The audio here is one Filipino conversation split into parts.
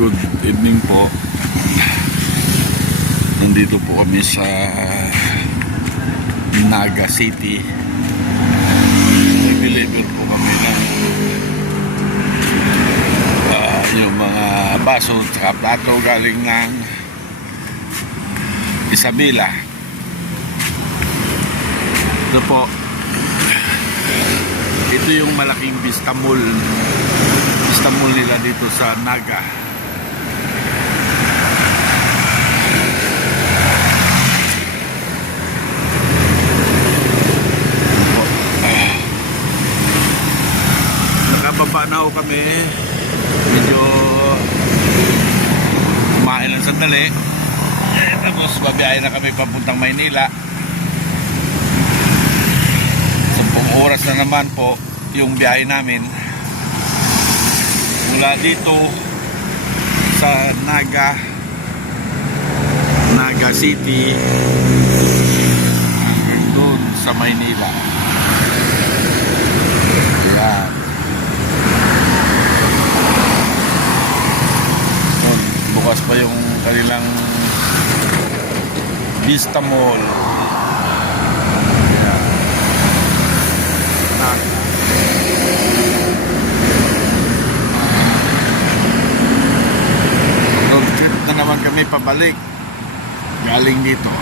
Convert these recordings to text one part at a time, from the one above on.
Good evening po. Nandito po kami sa Naga City. Nag-deliver po kami ng yung mga baso at plato galing ng Isabela. Ito po, ito yung malaking Vista Mall nila dito sa Naga. Nakababa na ho kami, medyo kumain lang sandali, tapos babiyahe na kami papuntang Maynila. 10 oras na naman po yung biyahe namin mula dito sa Naga City hanggang doon sa Maynila. Ayan. Doon, bukas pa yung kanilang Vista Mall. Road trip na naman kami pabalik galing dito.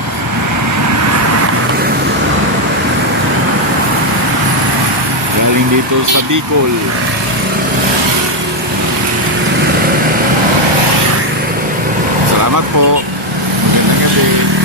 Galing dito sa Bicol. Salamat po. Magandang gabi.